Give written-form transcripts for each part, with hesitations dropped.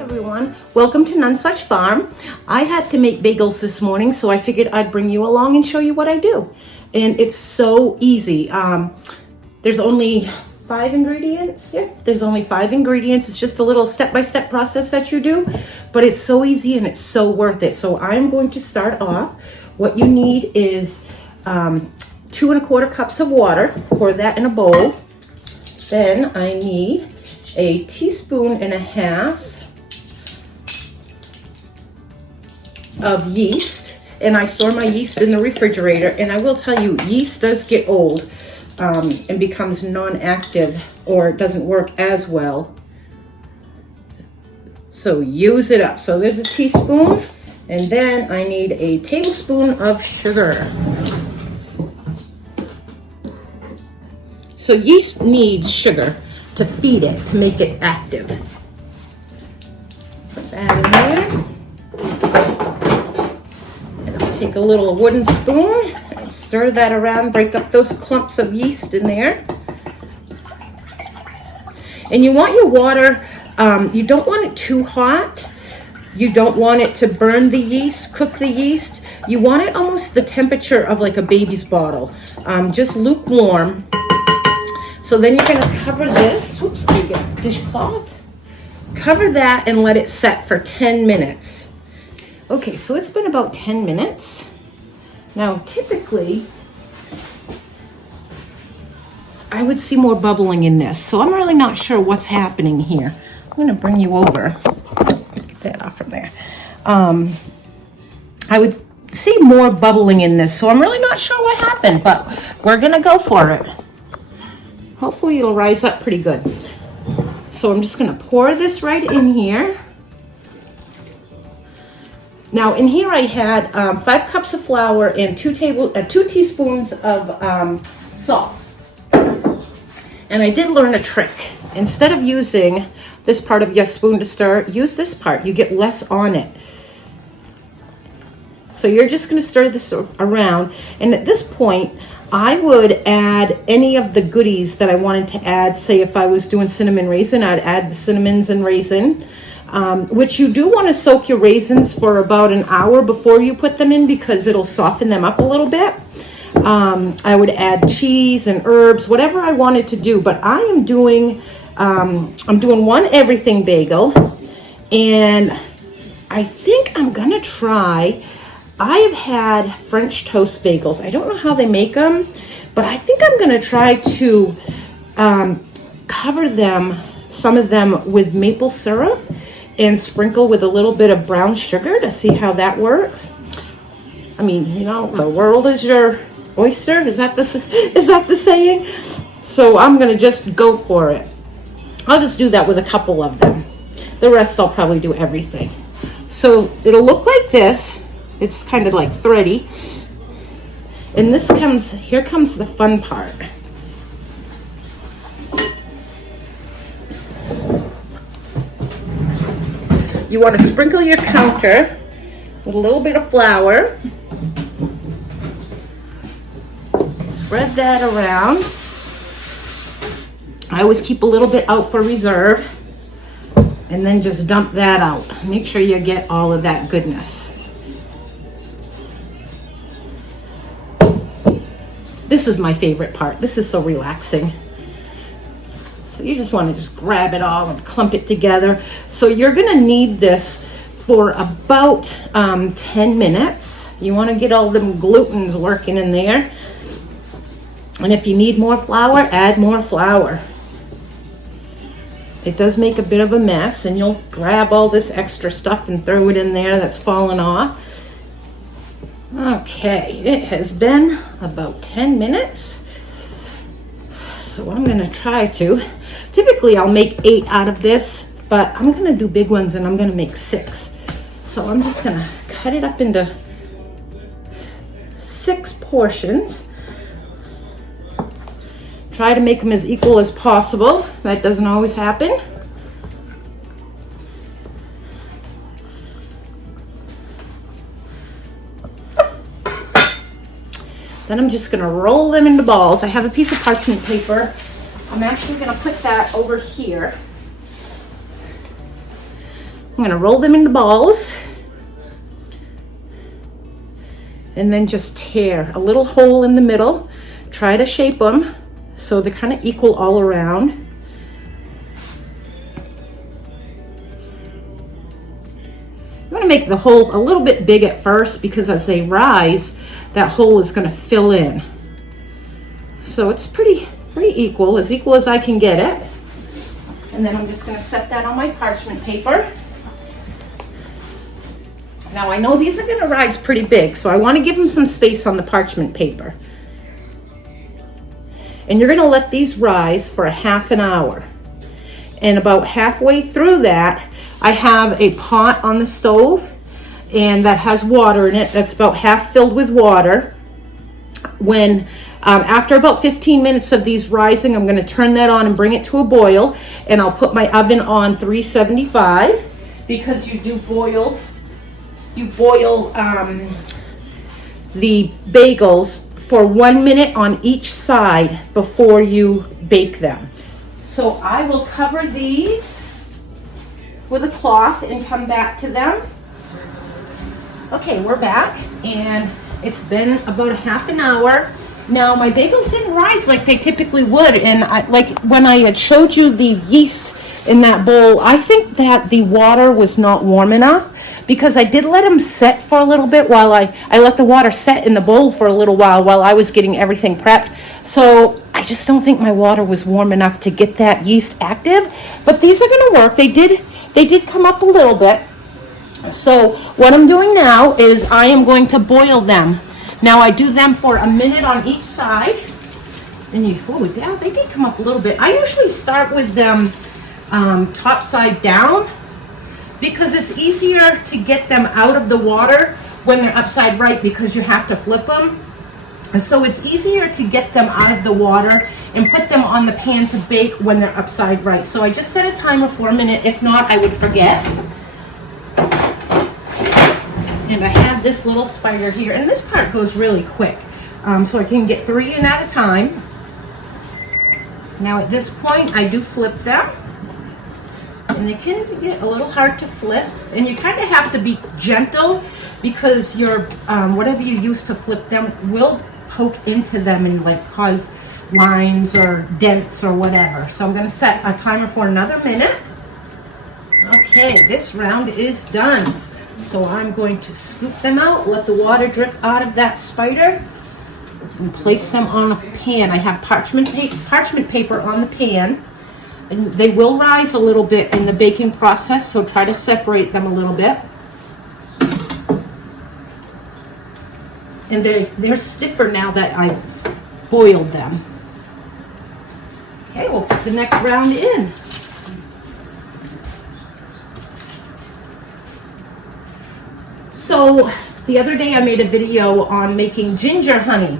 Everyone, welcome to None Such Farm. I had to make bagels this morning, so I figured I'd bring you along and show you what I do. And it's so easy. There's only 5 ingredients. Yeah, there's only 5 ingredients. It's just a little step-by-step process that you do, but it's so easy and it's so worth it. So I'm going to start off. What you need is 2 1/4 cups of water. Pour that in a bowl. Then I need a 1.5 teaspoons of yeast, and I store my yeast in the refrigerator. And I will tell you, yeast does get old and becomes non-active, or doesn't work as well, so use it up. So there's a teaspoon, and then I need a tablespoon of sugar. So yeast needs sugar to feed it, to make it active. Put that in there. Take a little wooden spoon and stir that around, break up those clumps of yeast in there. And you want your water, you don't want it too hot. You don't want it to burn the yeast, cook the yeast. You want it almost the temperature of like a baby's bottle, just lukewarm. So then you're gonna cover this, whoops, let me get a dishcloth. Cover that and let it set for 10 minutes. Okay, so it's been about 10 minutes. Now, typically, I would see more bubbling in this, so I'm really not sure what's happening here. I'm gonna bring you over. Get that off from there. I would see more bubbling in this, so I'm really not sure what happened, but we're gonna go for it. Hopefully it'll rise up pretty good. So I'm just gonna pour this right in here. Now in here I had 5 cups of flour and 2 teaspoons of salt. And I did learn a trick. Instead of using this part of your spoon to stir, use this part. You get less on it. So you're just gonna stir this around. And at this point, I would add any of the goodies that I wanted to add. Say if I was doing cinnamon raisin, I'd add the cinnamons and raisin. Which you do want to soak your raisins for about an hour before you put them in, because it'll soften them up a little bit. I would add cheese and herbs, whatever I wanted to do, but I am doing, I'm doing one everything bagel, and I think I'm gonna try, I have had French toast bagels. I don't know how they make them, but I think I'm gonna try to cover them, some of them with maple syrup, and sprinkle with a little bit of brown sugar to see how that works. I mean, you know, the world is your oyster. Is that the saying? So I'm gonna just go for it. I'll just do that with a couple of them. The rest I'll probably do everything. So it'll look like this. It's kind of like thready. And here comes the fun part. You want to sprinkle your counter with a little bit of flour. Spread that around. I always keep a little bit out for reserve. And then just dump that out. Make sure you get all of that goodness. This is my favorite part. This is so relaxing. So you just want to just grab it all and clump it together. So you're going to need this for about 10 minutes. You want to get all them glutens working in there. And if you need more flour, add more flour. It does make a bit of a mess, and you'll grab all this extra stuff and throw it in there that's fallen off. Okay, it has been about 10 minutes. So I'm going to try to. Typically I'll make 8 out of this, but I'm gonna do big ones and I'm gonna make 6. So I'm just gonna cut it up into 6 portions. Try to make them as equal as possible. That doesn't always happen. Then I'm just gonna roll them into balls. I have a piece of parchment paper. I'm actually gonna put that over here. I'm gonna roll them into balls and then just tear a little hole in the middle. Try to shape them so they're kind of equal all around. I'm gonna make the hole a little bit big at first because as they rise, that hole is gonna fill in. So it's pretty equal as I can get it. And then I'm just gonna set that on my parchment paper. Now I know these are gonna rise pretty big, so I wanna give them some space on the parchment paper. And you're gonna let these rise for a half an hour. And about halfway through that, I have a pot on the stove and that has water in it. That's about half filled with water. When after about 15 minutes of these rising, I'm going to turn that on and bring it to a boil, and I'll put my oven on 375 because you boil the bagels for 1 minute on each side before you bake them. So I will cover these with a cloth and come back to them. Okay, we're back, and it's been about a half an hour. Now my bagels didn't rise like they typically would, and like when I had showed you the yeast in that bowl, I think that the water was not warm enough because I did let them set for a little bit while I let the water set in the bowl for a little while I was getting everything prepped. So I just don't think my water was warm enough to get that yeast active, but these are gonna work. They did come up a little bit. So what I'm doing now is I am going to boil them. Now I do them for a minute on each side. And yeah, they did come up a little bit. I usually start with them top side down because it's easier to get them out of the water when they're upside right because you have to flip them. And so it's easier to get them out of the water and put them on the pan to bake when they're upside right. So I just set a timer for a minute. If not, I would forget. And I have this little spider here, and this part goes really quick, so I can get 3 in at a time. Now at this point, I do flip them, and they can get a little hard to flip, and you kind of have to be gentle because your whatever you use to flip them will poke into them and like cause lines or dents or whatever. So I'm going to set a timer for another minute. Okay, this round is done. So I'm going to scoop them out, let the water drip out of that spider, and place them on a pan. I have parchment paper on the pan, and they will rise a little bit in the baking process, so try to separate them a little bit. And they're stiffer now that I've boiled them. Okay, we'll put the next round in. So the other day I made a video on making ginger honey.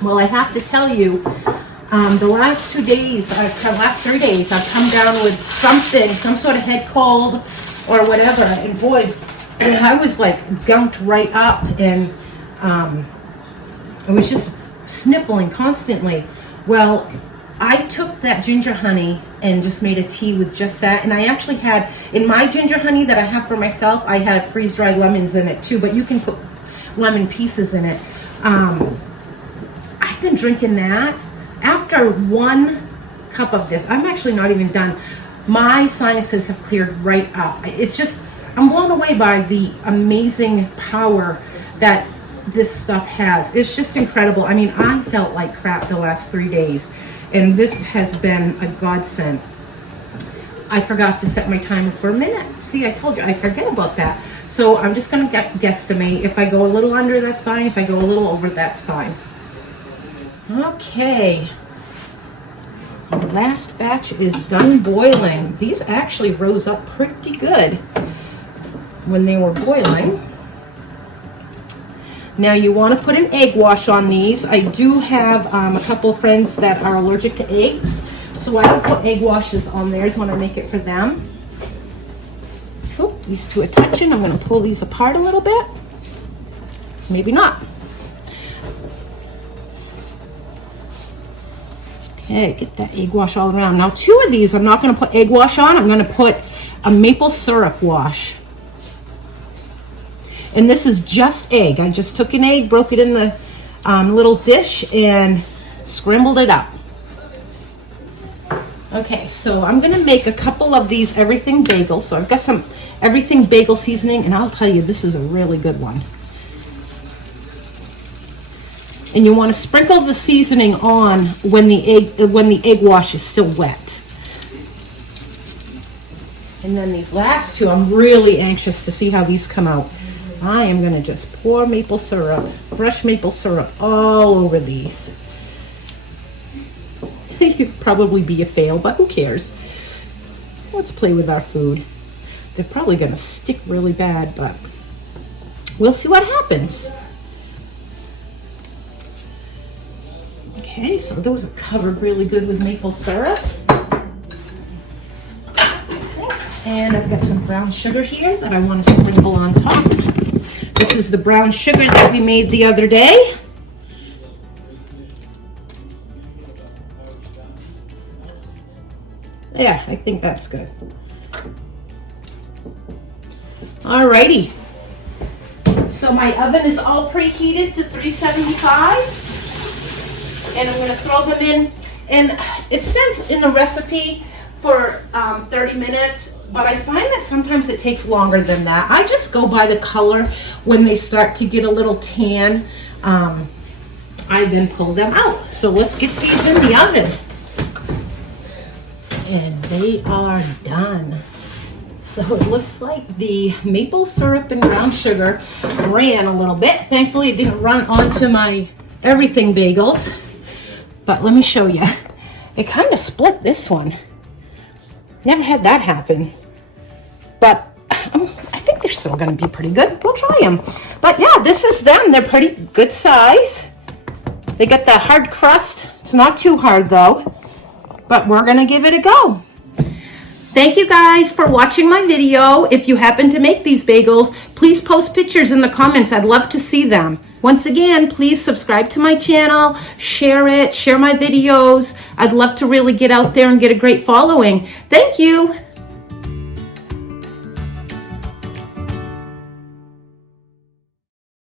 Well, I have to tell you, the last 3 days I've come down with something, some sort of head cold or whatever. And boy, I was like gunked right up, and I was just sniffling constantly. Well, I took that ginger honey and just made a tea with just that. And I actually had, in my ginger honey that I have for myself, I had freeze-dried lemons in it too, but you can put lemon pieces in it. I've been drinking that. After 1 cup of this, I'm actually not even done. My sinuses have cleared right up. It's just, I'm blown away by the amazing power that this stuff has. It's just incredible. I mean, I felt like crap the last 3 days. And this has been a godsend. I forgot to set my timer for a minute. See, I told you, I forget about that. So I'm just gonna guesstimate. If I go a little under, that's fine. If I go a little over, that's fine. Okay. The last batch is done boiling. These actually rose up pretty good when they were boiling. Now you want to put an egg wash on these. I do have a couple of friends that are allergic to eggs, so I don't put egg washes on theirs when I make it for them. Oh, these two are touching. I'm going to pull these apart a little bit. Maybe not. Okay, get that egg wash all around. Now 2 of these I'm not going to put egg wash on. I'm going to put a maple syrup wash. And this is just egg. I just took an egg, broke it in the little dish, and scrambled it up. Okay, so I'm gonna make a couple of these everything bagels. So I've got some everything bagel seasoning, and I'll tell you, this is a really good one. And you want to sprinkle the seasoning on when the egg wash is still wet. And then these last two, I'm really anxious to see how these come out. I am gonna just pour maple syrup, fresh maple syrup, all over these. It'd probably be a fail, but who cares? Let's play with our food. They're probably gonna stick really bad, but we'll see what happens. Okay, so those are covered really good with maple syrup. And I've got some brown sugar here that I want to sprinkle on top. This is the brown sugar that we made the other day. Yeah, I think that's good. Alrighty. So my oven is all preheated to 375. And I'm going to throw them in. And it says in the recipe for 30 minutes, but I find that sometimes it takes longer than that. I just go by the color. When they start to get a little tan, I then pull them out. So let's get these in the oven. And they are done. So it looks like the maple syrup and brown sugar ran a little bit. Thankfully, it didn't run onto my everything bagels. But let me show you. It kind of split this one. Never had that happen. But I think they're still going to be pretty good. We'll try them. But yeah, this is them. They're pretty good size. They got the hard crust. It's not too hard though. But we're going to give it a go. Thank you guys for watching my video. If you happen to make these bagels, please post pictures in the comments. I'd love to see them. Once again, please subscribe to my channel, share it, share my videos. I'd love to really get out there and get a great following. Thank you.